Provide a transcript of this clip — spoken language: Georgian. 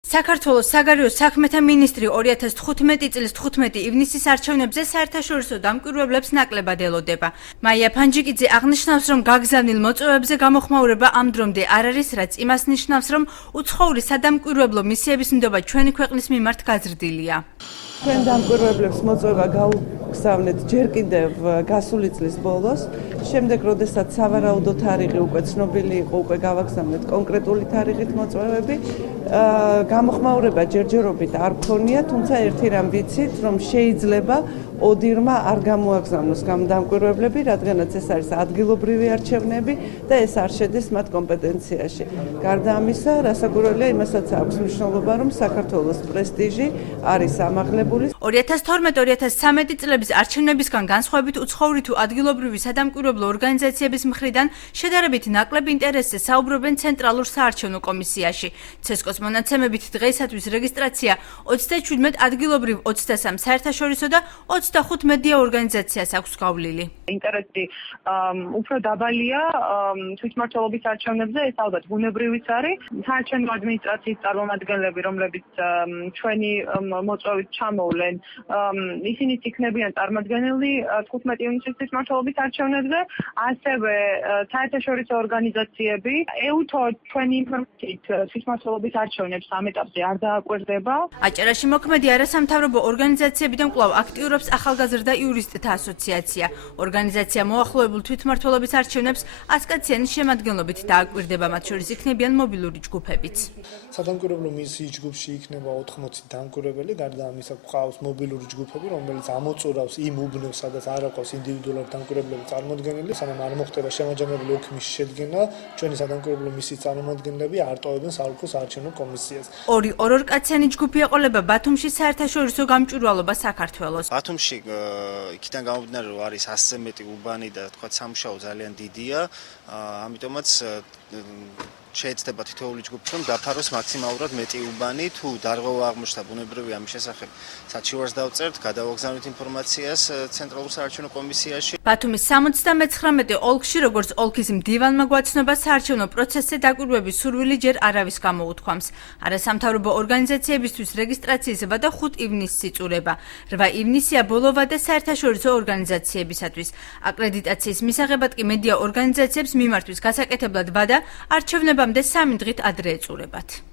საქართველოს საგარეო საქმეთა მინისტრი 2015 წლის 15 ივნისის არჩევნებზე საერთაშორისო დამკვირვებლებს ნაკლებად ელოდება. მაია ფანჯიკიძე აღნიშნავს, რომ გაგზავნილ მოწვევებზე გამოხმაურება ამ დრომდე არ არის, რაც იმას ნიშნავს, რომ უცხოური სადამკვირვებლო მისიების ნდობა ჩვენი ქვეყნის მიმართ გაზრდილია. Ჩვენ დამკვირვებლებს მოწვევა გავგზავნეთ ჯერ კიდევ გასული წლის ბოლოს. შემდეგ, როდესაც სავარაუდო თარიღი უკვე ცნობილი იყო, უკვე გავაგზავნეთ კონკრეტული თარიღით მოწვევები. გამოხმაურება ჯერჯერობით არ გქონია, თუმცა ერთი რამ ვიცით, რომ შეიძლება ოდირმა არ გამოაგზავნოს დამკვირვებლები, რადგანაც ეს არის ადგილობრივი არჩევნები და ეს არ შედის მათ კომპეტენციაში. გარდა ამისა, რასაკვირველია, იმასაც აქვს მნიშვნელობა, რომ საქართველოს პრესტიჟი არის ამაღლებული. 2012-2013 წლების არჩევნებისგან განსხვავებით უცხოური თუ ადგილობრივი სადამკვირვებლო ორგანიზაციების მხრიდან შედარებით ნაკლებ ინტერესზე საუბრობენ ცენტრალურ საარჩევნო კომისიაში. ცესკოს მონაცემებით დღეისათვის რეგისტრაცია 37 ადგილობრივ 23 საერთაშორისო და 25 მედია ორგანიზაციას აქვს გავლილი. ინტერესი უფრო დაბალია თვითმმართველობის არჩევნებზე, ეს ალბათ ბუნებრივიც არის. საარჩევნო ადმინისტრაციის წარმომადგენლები, რომლებიც ჩვენი მოწვევით ჩამოვლენ, ისინიც იქნებიან წარმოდგენილი 15 ივნისის თვითმმართველობის არჩევნებზე, ასევე საერთაშორისო ორგანიზაციები. EUTO ჩვენი ინფორმაციით თვითმმართველობის არჩევნებს ამ ეტაპზე არ დააკვირდება. აჭარაში მოქმედი არასამთავრობო ორგანიზაციებიდან კვლავ აქტიურობს ახალგაზრდა იურისტთა ასოციაცია. ორგანიზაცია მოახლოებულ თვითმმართველობის არჩევნებს 100 კაციანის შემადგენლობით დააკვირდება, მათ შორის იქნებიან მობილური ჯგუფებიც. სადამკვირვებლო მისიის ჯგუფში იქნება 80 დამკვირვებელი, გარდა ამისა გვყავს მობილური ჯგუფები, რომელიც ამოწურავს იმ უბნებს, სადაც არ აქვს ინდივიდუალური დამკვირვებლები წარმოდგენილი, სანამ არ მოხდება შემაჯამებელი ოქიმის შედგენა, ჩვენი სადამკვირვებლო მისიის წარმომადგენლები არ ტოვებენ საოლქო საარჩევნო კომისიას. ორი კაციანი ჯგუფი ეყოლება ბათუმში საერთაშორისო გამჭვირვალობა საქართველოს. ბათუმში იქიდან გამომდინარე, რომ არის 100-ზე მეტი უბანი და თქვა სამუშაო ძალიან დიდია, ამიტომაც შეიძლება თითოეული ჯგუფი რომ დაფაროს მაქსიმალურად მეტი უბანი, თუ დარღვევა აღმოჩნდა ბუნებრივია ამის შესახებ საჩივარს დავწერთ, გადავაგზავნით ინფორმაციას ცენტრალურ საარჩევნო კომისიაში. ბათუმის 79 ოლქში, როგორც ოლქის მდივანმა გვაცნობა, საარჩევნო პროცესზე დაკვირვების სურვილი ჯერ არავის გამოუთქვამს. არასამთავრობო ორგანიზაციებისთვის რეგისტრაციის ვადა 5 ივნისს იწურება. 8 ივნისია ბოლო ვადა საერთაშორისო ორგანიზაციებისათვის. აკრედიტაციის მისაღებად კი მედია ორგანიზაციებს მიმართვის გასაკეთებლად ვადა არჩევნებამდე 3 დღით ადრე ეწურებათ.